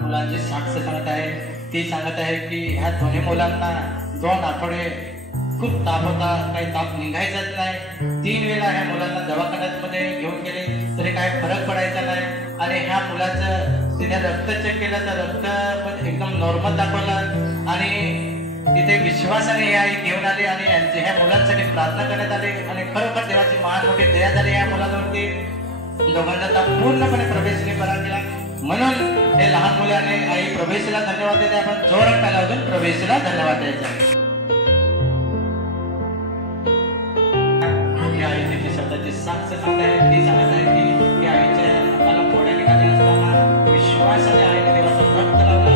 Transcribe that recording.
मुलांची साक्ष सांगत आहे. ती सांगत आहे की ह्या दोन्ही मुलांना 2 आठवडे खूप ताप होता, काही ताप निघायचाच नाही. 3 वेळा ह्या मुलांना दवाखान्यामध्ये घेऊन गेले तरी काही फरक पडायचा नाही. आणि ह्या मुलाचं तिने रक्त चेक केलं तर रक्त पण एकदम नॉर्मल दाखवलं. आणि तिथे विश्वासाने हे आई घेऊन आले आणि ह्या मुलांसाठी प्रार्थना करण्यात आली. आणि खरोखर देवाची महान मोठी दया झाली या मुलांवरती. दोघांना पूर्णपणे प्रवेशने बरा केला. म्हणून हे लहान मुलाने आई प्रवेशला धन्यवाद देते. आपण जोरात टाळ्या वाजवून प्रवेशला धन्यवाद द्यायचा. ही आई तिची शब्दाची साक्ष सांगत आहे. ती सांगत आहे की आईच्या हाताला फोड्या निघाल्या असताना विश्वासाने आईने देवाचं रक्त लावलं